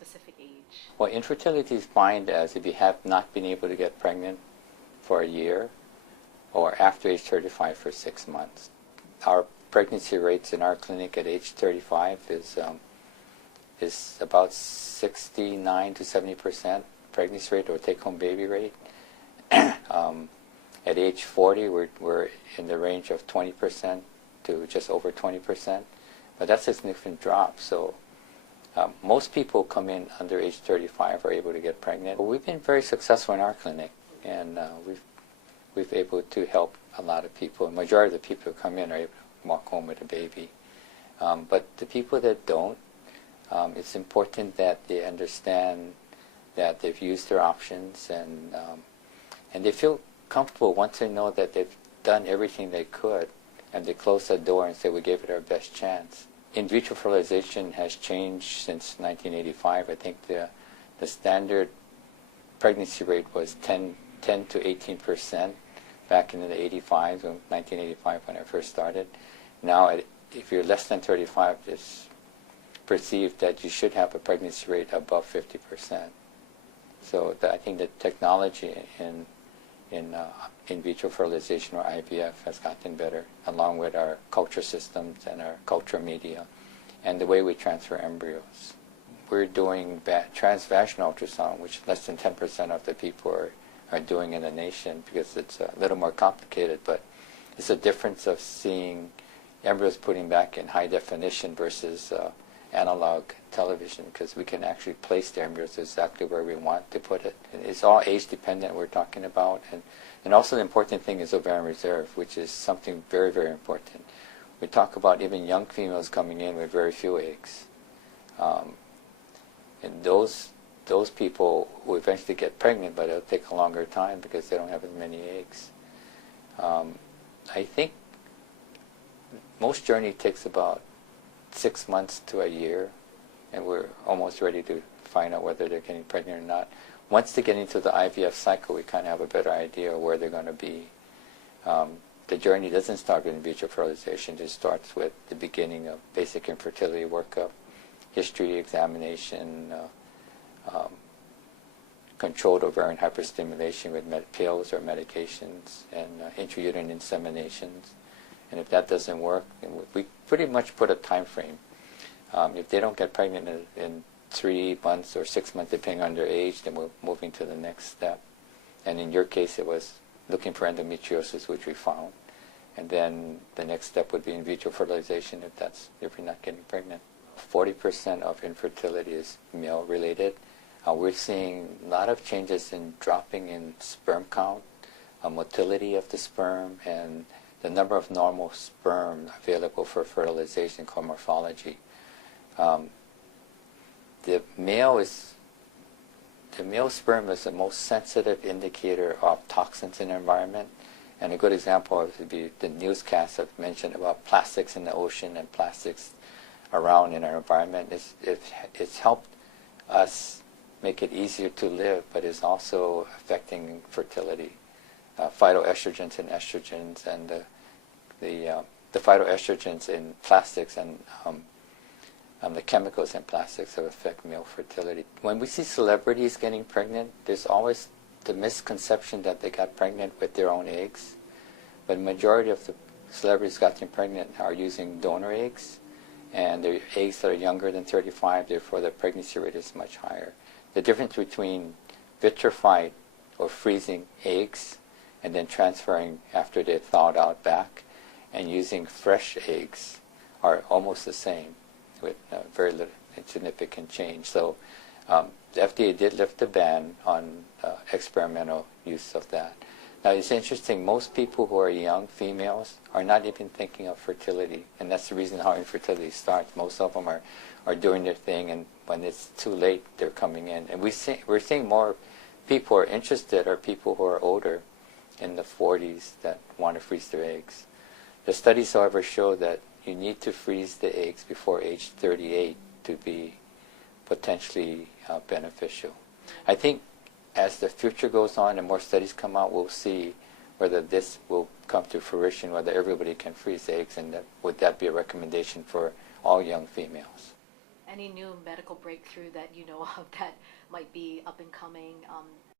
specific age? Well, infertility is defined as if you have not been able to get pregnant for a year or after age 35 for 6 months. Our pregnancy rates in our clinic at age 35 is about 69 to 70% pregnancy rate or take-home baby rate. At age 40, we're in the range of 20% to just over 20%, but that's a significant drop. So most people come in under age 35 are able to get pregnant. But we've been very successful in our clinic, and we've able to help a lot of people. The majority of the people who come in are able to walk home with a baby. But the people that don't, it's important that they understand that they've used their options and they feel comfortable once they know that they've done everything they could and they close the door and say, we gave it our best chance. In vitro fertilization has changed since 1985. I think the standard pregnancy rate was 10 to 18% back in the 1985 when I first started. Now, if you're less than 35, it's perceived that you should have a pregnancy rate above 50%. So I think the technology in vitro fertilization or IVF has gotten better, along with our culture systems and our culture media and the way we transfer embryos. We're doing transvaginal ultrasound, which less than 10% of the people are doing in the nation because it's a little more complicated, but it's a difference of seeing embryos putting back in high definition versus analog television, because we can actually place the embryos exactly where we want to put it. And it's all age dependent we're talking about, and also the important thing is ovarian reserve, which is something very, very important. We talk about even young females coming in with very few eggs, and those people will eventually get pregnant, but it'll take a longer time because they don't have as many eggs. I think most journey takes about 6 months to a year, and we're almost ready to find out whether they're getting pregnant or not. Once they get into the IVF cycle, we kind of have a better idea of where they're going to be. The journey doesn't start with in vitro fertilization. It starts with the beginning of basic infertility workup, history examination, controlled ovarian hyperstimulation with pills or medications, and intrauterine inseminations. And if that doesn't work, then we pretty much put a time frame. If they don't get pregnant in 3 months or 6 months, depending on their age, then we're moving to the next step. And in your case, it was looking for endometriosis, which we found. And then the next step would be in vitro fertilization if you're not getting pregnant. 40% of infertility is male-related. We're seeing a lot of changes in dropping in sperm count, motility of the sperm, and the number of normal sperm available for fertilization called morphology. The male sperm is the most sensitive indicator of toxins in the environment. And a good example would be the newscasts I've mentioned about plastics in the ocean and plastics around in our environment. It's helped us make it easier to live, but it's also affecting fertility. Phytoestrogens and estrogens, and the phytoestrogens in plastics and the chemicals in plastics that affect male fertility. When we see celebrities getting pregnant, there's always the misconception that they got pregnant with their own eggs, but the majority of the celebrities getting pregnant are using donor eggs, and they're eggs that are younger than 35, therefore the pregnancy rate is much higher. The difference between vitrified or freezing eggs and then transferring after they're thawed out back and using fresh eggs are almost the same, with very little significant change. So the FDA did lift the ban on experimental use of that. Now it's interesting, most people who are young females are not even thinking of fertility, and that's the reason how infertility starts. Most of them are doing their thing, and when it's too late, they're coming in. And we're seeing more people who are interested are people who are older, in the 40s, that want to freeze their eggs. The studies, however, show that you need to freeze the eggs before age 38 to be potentially beneficial. I think as the future goes on and more studies come out, we'll see whether this will come to fruition, whether everybody can freeze eggs, and would that be a recommendation for all young females. any new medical breakthrough that you know of that might be up and coming